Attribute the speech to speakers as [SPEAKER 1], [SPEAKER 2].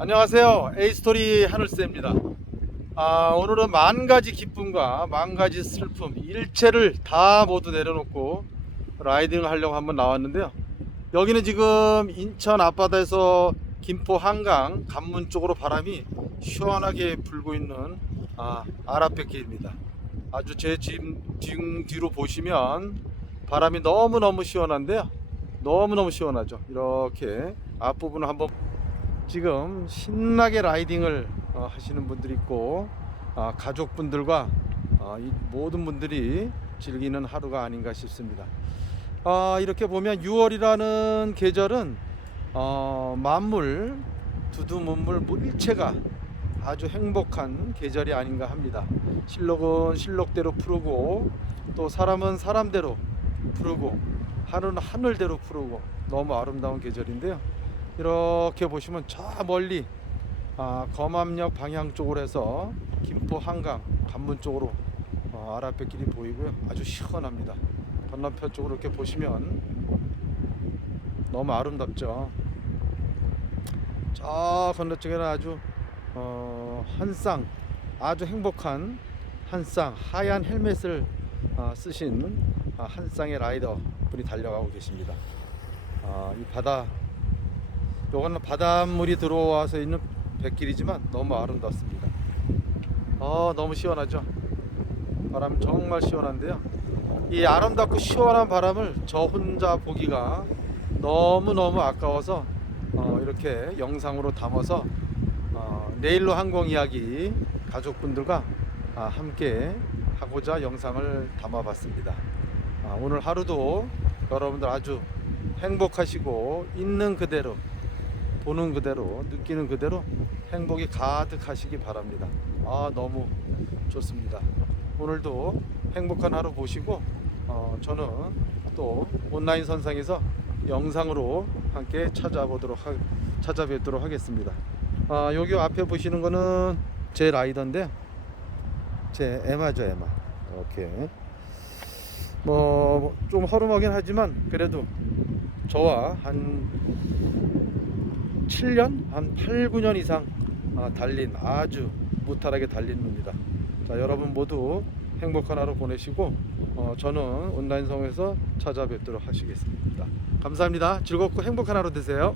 [SPEAKER 1] 안녕하세요. 에이스토리 하늘새입니다. 아, 오늘은 만 가지 기쁨과 만 가지 슬픔, 일체를 다 모두 내려놓고 라이딩을 하려고 한번 나왔는데요. 여기는 지금 인천 앞바다에서 김포 한강 관문 쪽으로 바람이 시원하게 불고 있는 아, 아라뱃길입니다. 아주 제 지금 뒤- 뒤로 보시면 바람이 너무너무 시원한데요. 너무너무 시원하죠. 이렇게 앞부분을 한번 지금 신나게 라이딩을 어, 하시는 분들이 있고 아, 가족분들과 아, 이 모든 분들이 즐기는 하루가 아닌가 싶습니다. 아, 이렇게 보면 6월이라는 계절은 어, 만물 두두문물 물체가 아주 행복한 계절이 아닌가 합니다. 실록은 실록대로 푸르고 또 사람은 사람대로 푸르고 하늘은 하늘대로 푸르고 너무 아름다운 계절인데요. 이렇게 보시면 저 멀리 아, 검암역 방향 쪽으로 해서 김포 한강 관문 쪽으로 어, 아라뱃길이 보이고요. 아주 시원합니다. 건너편 쪽으로 이렇게 보시면 너무 아름답죠. 저 건너쪽에는 아주 어, 한쌍 아주 행복한 한쌍 하얀 헬멧을 어, 쓰신 아, 한 쌍의 라이더 분이 달려가고 계십니다. 아, 이 바다 요거는 바닷물이 들어와서 있는 뱃길이지만 너무 아름답습니다. 아 너무 시원하죠. 바람 정말 시원한데요. 이 아름답고 시원한 바람을 저 혼자 보기가 너무 너무 아까워서 어, 이렇게 영상으로 담아서 어, 내일로 항공 이야기 가족분들과 아, 함께 하고자 영상을 담아봤습니다. 아, 오늘 하루도 여러분들 아주 행복하시고 있는 그대로 보는 그대로 느끼는 그대로 행복이 가득하시기 바랍니다. 아 너무 좋습니다. 오늘도 행복한 하루 보시고 어, 저는 또 온라인 선상에서 영상으로 함께 찾아보도록 하, 찾아뵙도록 하겠습니다. 아 여기 앞에 보시는 거는 제 라이더인데 제 에마죠 에마 이렇게 뭐 좀 허름하긴 하지만 그래도 저와 한 7년, 한 8, 9년 이상 아, 달린 아주 무탈하게 달린 겁니다. 자, 여러분 모두 행복한 하루 보내시고 어, 저는 온라인 성에서 찾아뵙도록 하시겠습니다. 감사합니다. 즐겁고 행복한 하루 되세요.